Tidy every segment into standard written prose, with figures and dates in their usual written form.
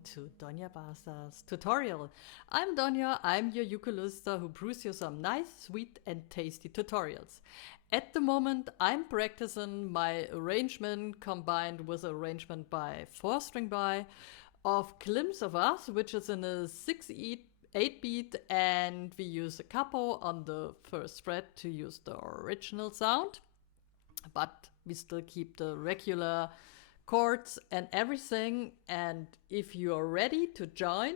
welcome to Doña Barça's tutorial. I'm Doña, I'm your ukulelista who brews you some nice, sweet and tasty tutorials. At the moment I'm practicing my arrangement combined with arrangement by 4-string by of Glimpse of Us, which is in a 8 beat, and we use a capo on the first fret to use the original sound, but we still keep the regular chords and everything. And if you are ready to join,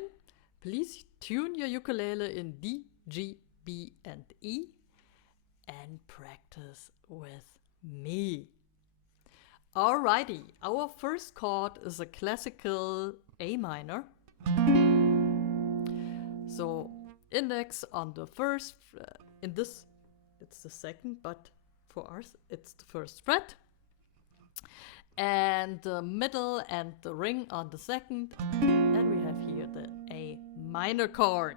please tune your ukulele in D, G, B and E and practice with me. Alrighty, our first chord is a classical A minor. So index on the first, in this it's the second, but for us it's the first fret. And the middle and the ring on the second. And we have here the A minor chord.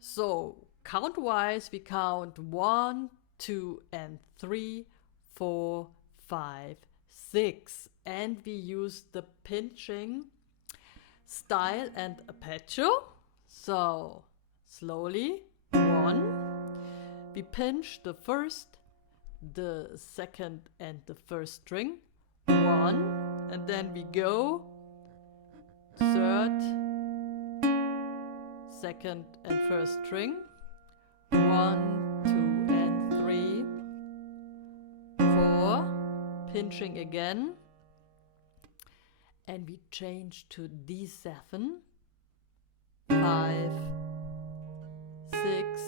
So count-wise we count 1, 2 and 3, 4, 5, 6. And we use the pinching style and arpeggio. So slowly, 1. We pinch the first, the second and the first string. 1, and then we go third, second and first string. 1, 2 and 3, 4, pinching again, and we change to D7, 5, 6,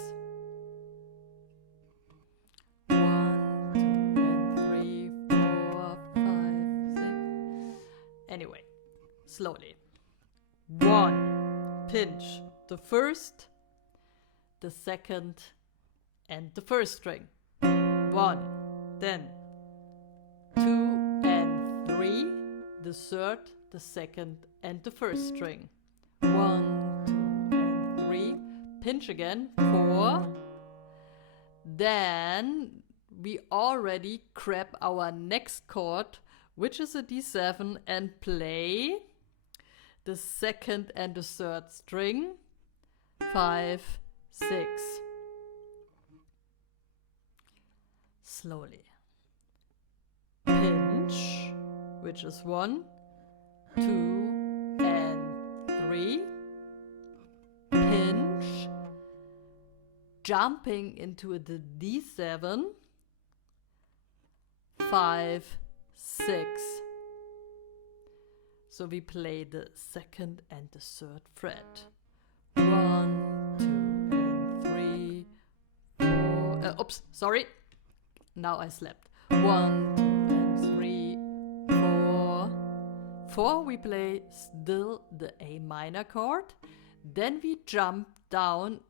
1, 2 and 3, 4, 5, 6. Anyway, slowly. 1, pinch the first, the second and the first string. 1, then 2 and 3, the third, the second and the first string. 1, 2 and 3, pinch again, 4. Then we already grab our next chord, which is a D7, and play the second and the third string. 5, 6. Slowly. Pinch, which is 1, 2 and 3. Pinch, jumping into the D7. 5, 6. So we play the second and the third fret. 1, 2 and 3, 4. Oops, sorry. Now I slept. 1, 2 and 3, 4. 4 we play still the A minor chord. Then we jump down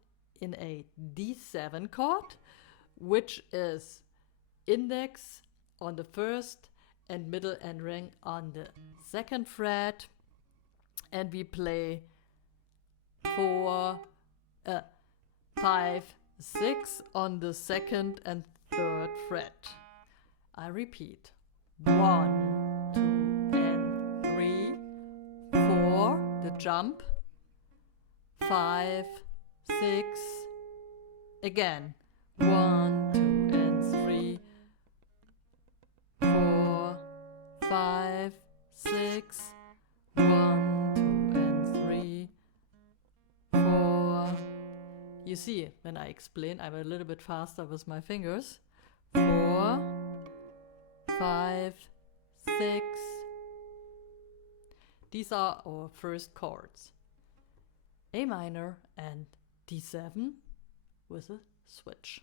in a D7 chord, which is index on the first and middle and ring on the second fret, and we play 4, 5, 6 on the second and third fret. I repeat. 1, 2 and 3, 4, the jump. 5, 6, again. 1, 2 and 3, 4, 5, 6, 1, 2 and 3, 4. You see, when I explain, I'm a little bit faster with my fingers. 4, 5, 6. These are our first chords. A minor and D7 with a switch.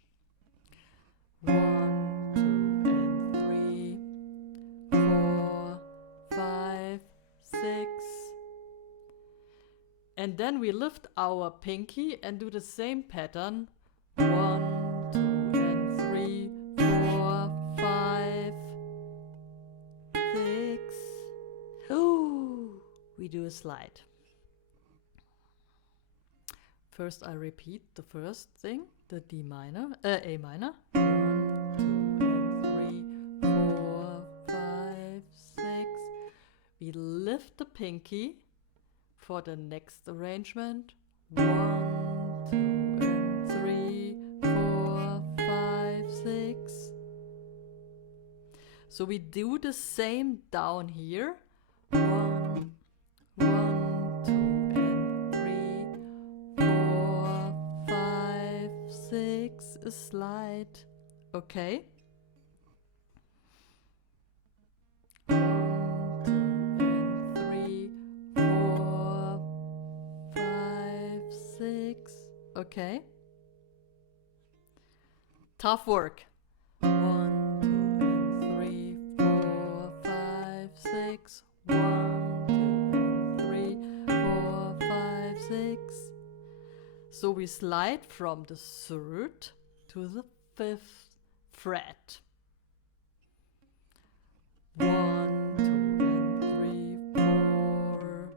1, 2 and 3, 4, 5, 6. And then we lift our pinky and do the same pattern. 1, 2 and 3, 4, 5, 6. Ooh, we do a slide. First I repeat the first thing, the D minor, A minor. 1, 2 and 3, 4, 5, 6. We lift the pinky for the next arrangement. 1, 2, and 3, 4, 5, 6. So we do the same down here. 1, 1, 2, and 3, 4, 5, 6. A slide. Okay. 1, 2, and 3, 4, 5, 6. Okay. Tough work. 1, 2, and 3, 4, 5, 6. 1, 2, and 3, 4, 5, 6. So we slide from the 3rd to the 5th fret. 1, 2, and 3, 4,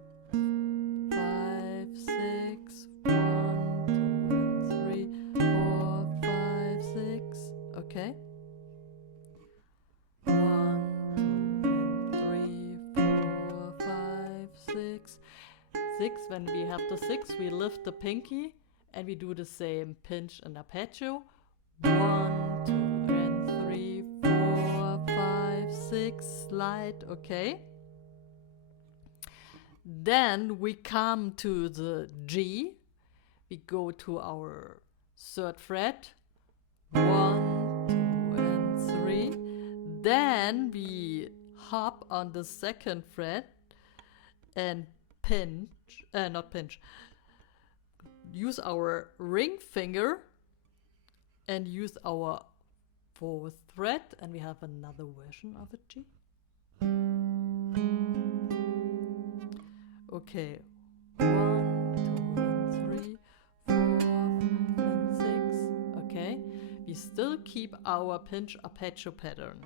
5, 6. 1, 2, and 3, 4, 5, 6. Okay. 1, 2, and 3, 4, 5, 6. 6. When we have the 6, we lift the pinky and we do the same pinch and arpeggio. 1, 2, and 3, 4, 5, 6. Slide. Okay. Then we come to the G. We go to our 3rd fret. 1, 2, and 3. Then we hop on the 2nd fret and use our ring finger and use our 4th fret, and we have another version of a G. Okay. 1, 2, and 3, 4, 5, and 6. Okay. We still keep our pinch arpeggio pattern.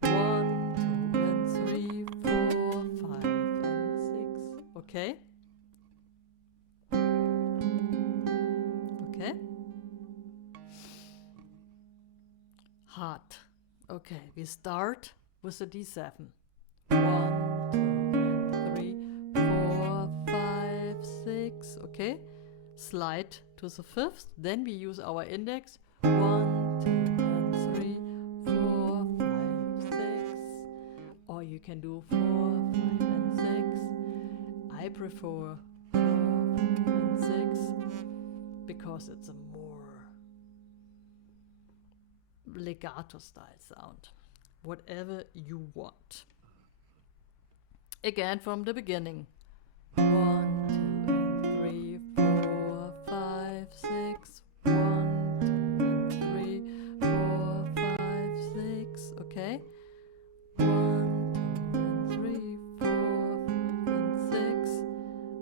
1, 2, and 3, 4, 5, and 6. Okay. Okay. Hard. Okay, we start with the D7. 1, 2, 3, 4, 5, 6. Okay. Slide to the 5th. Then we use our index. 1, 2, and 3, 4, 5, 6. Or you can do 4, 5, and 6. I prefer 4, 5, and 6 because it's a more legato style sound. Whatever you want. Again from the beginning. 1, 2, and 3, 4, 5, 6. 1, 2, and 3, 4, 5, 6. Okay. 1, 2, and 3, 4, 5, and 6.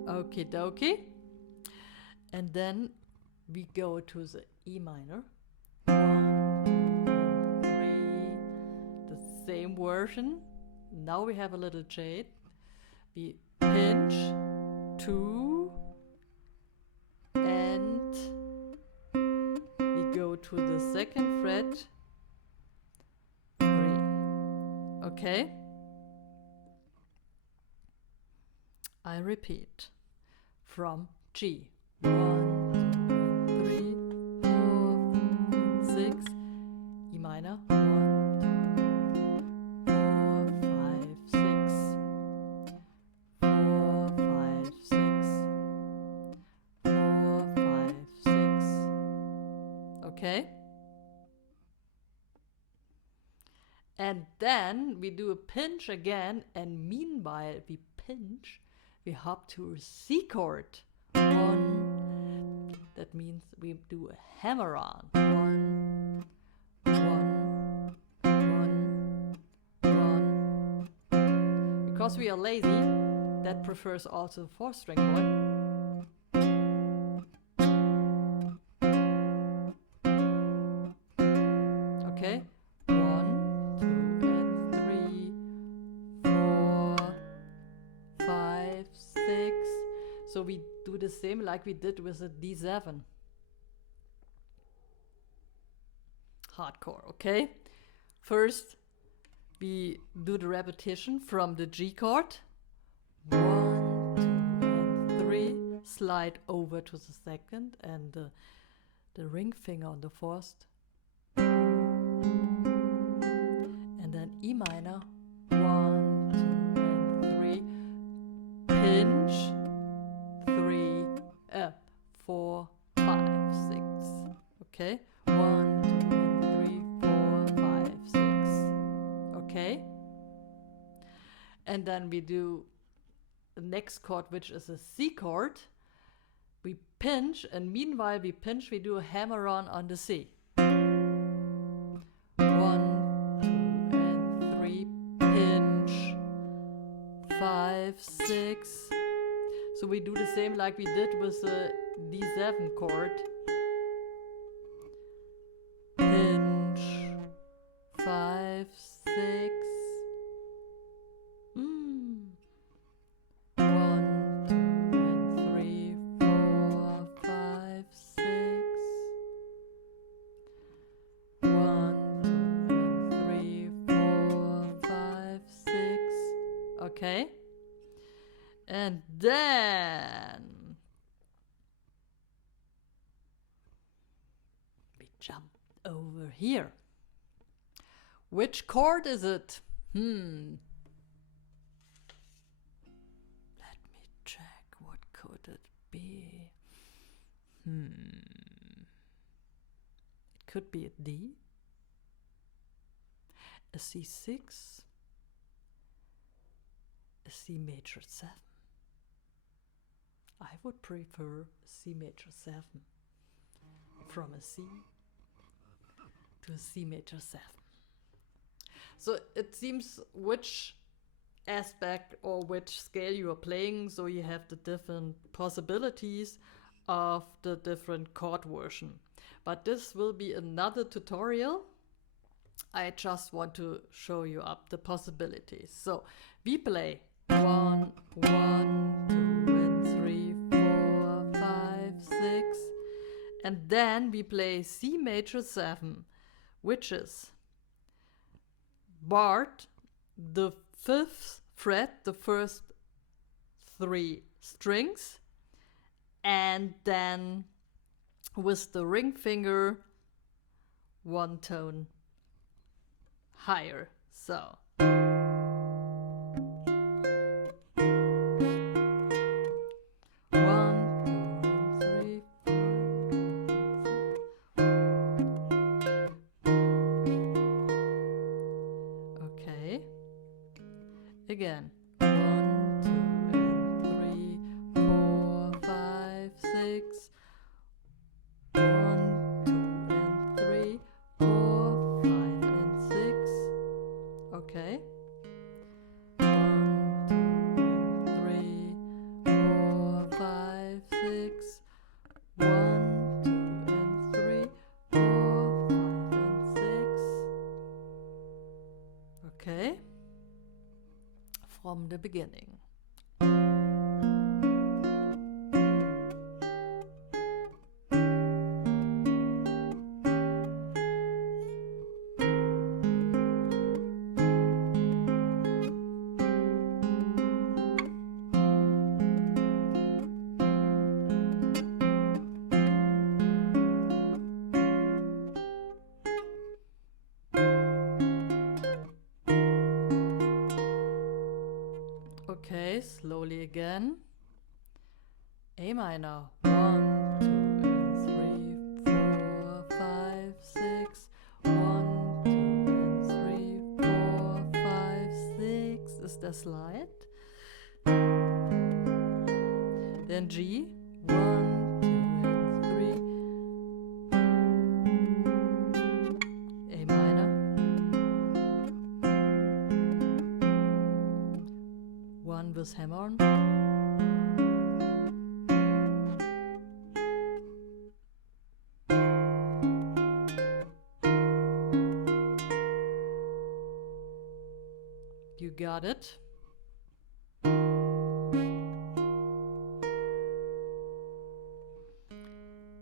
Okie dokie. And then we go to the E minor. 1, 2, and 3. The same version. Now we have a little shade. We pinch 2 and we go to the 2nd fret. 3. Okay. I repeat from G. 1, 2, 3, 4, 5, 6. E minor. 1, 2, 4, 5, 6. 4, 5, 6. 4, 5, 6. Okay. And then we do a pinch again, and meanwhile we pinch, we hop to a C chord. 1. That means we do a hammer on. 1, 1, 1, 1. Because we are lazy, that prefers also 4-string chord. Okay. 1, 2, and 3, 4, 5, 6. So we do the same like we did with the D7. Hardcore, okay? First, we do the repetition from the G chord. 1, slide over to the second, and the ring finger on the fourth. And then E minor. 1, 2, and 3. Pinch. 3, 4, 5, 6. Okay. 1, 2, 3, 4, 5, 6. Okay. And then we do the next chord, which is a C chord. We pinch, and meanwhile we pinch, we do a hammer-on the C. 1, 2, and 3. Pinch. 5, 6. So we do the same like we did with the D7 chord. Pinch. 5, 6. 1, 2, and 3, 4, 5, 6. 1, 2, and 3, 4, 5, 6. Okay. And then we jump over here. Which chord is it? Let me check. What could it be? It could be a D, a C6, a C major 7. I would prefer C major 7 from a C to a C major 7. So it seems which aspect or which scale you are playing, so you have the different possibilities of the different chord version. But this will be another tutorial. I just want to show you up the possibilities. So we play 1, 1, 2, and 3, 4, 5, 6. And then we play C major 7, which is barred the 5th fret, the first 3 strings, and then with the ring finger 1 tone higher. So again, 1, 2, and 3, 4, 5, 6. 1, 2, and 3, 4, 5, and 6. Okay. 1, 2, and 3, 4, 5, 6. 1, 2, and 3, 4, 5, and 6. Okay. From the beginning. Okay, slowly again. A minor. 1, 2, and 3, 4, 5, 6. 1, 2, and 3, 4, 5, 6. Is the slide. Then G. 1, 2, and 3. A minor. 1 with hammer on. You got it.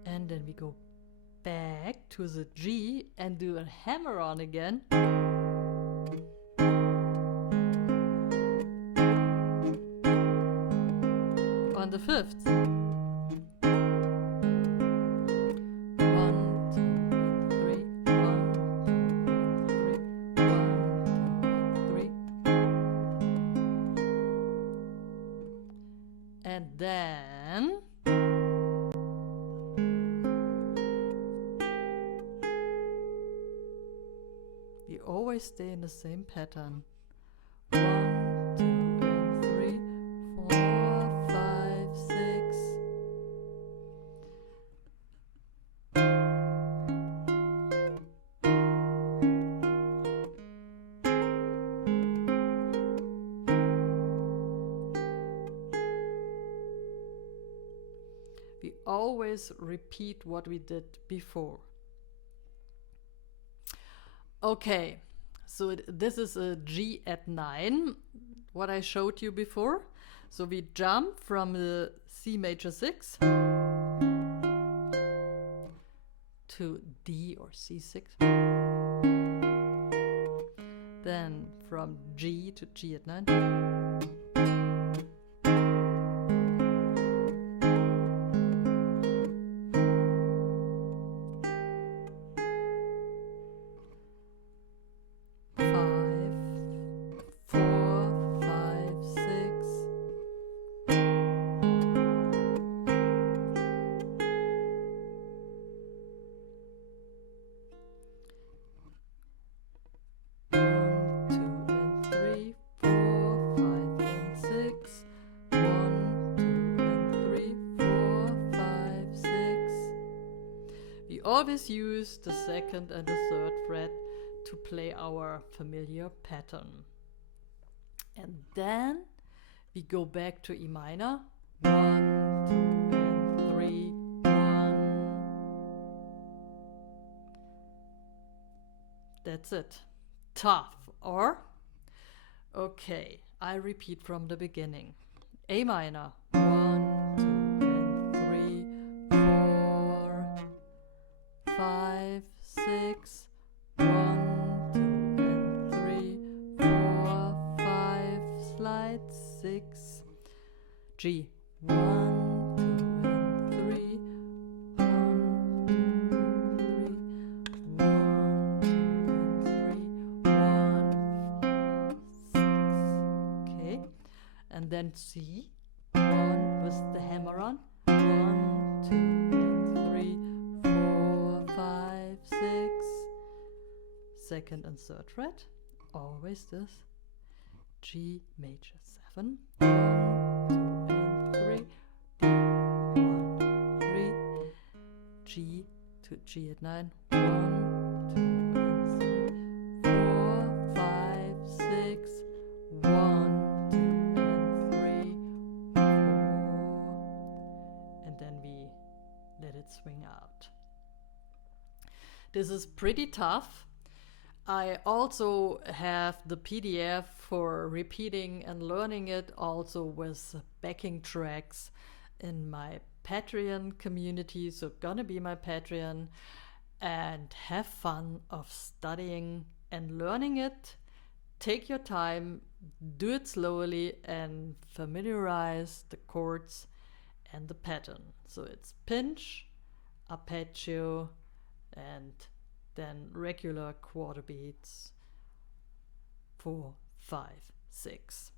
And then we go back to the G and do a hammer on again. On the 5th. always stay in the same pattern. 1, 2, and 3, 4, 5, 6. We always repeat what we did before. Okay, so this is a G at 9, what I showed you before. So we jump from the C major 6 to D or C6. Then from G to G at 9. Always use the second and the third fret to play our familiar pattern. And then we go back to E minor. 1, 2, and 3, 1. That's it. Tough, or? Okay, I repeat from the beginning. A minor. 1, 2, and 3, 4. 5, 6, 1, 2, and 3, 4, 5, slide 6, G, 1, 2, and 3, 1, 2, and 3, 1, 2, and 3, 1, 6, okay, and then C, 1 with the hammer on, 1, 2, and 3, 4, 5, 6, second and third fret, always this, G major 7, 1, 2, and 3, D, 1, 3, G to G at 9, 1, 2, and 3, 4, 5, 6, 1, 2, and 3, 4, and then we let it swing out. This is pretty tough. I also have the PDF for repeating and learning it, also with backing tracks in my Patreon community. So gonna be my Patreon, and have fun of studying and learning it. Take your time, do it slowly, and familiarize the chords and the pattern. So it's pinch, arpeggio, and then regular quarter beats, 4, 5, 6.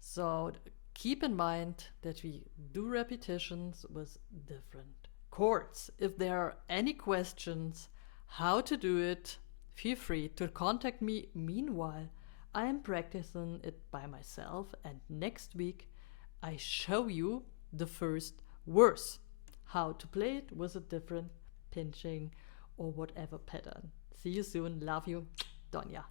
So keep in mind that we do repetitions with different chords. If there are any questions how to do it, feel free to contact me. Meanwhile, I am practicing it by myself, and next week I show you the first verse, how to play it with a different pinching or whatever pattern. See you soon. Love you. Doña.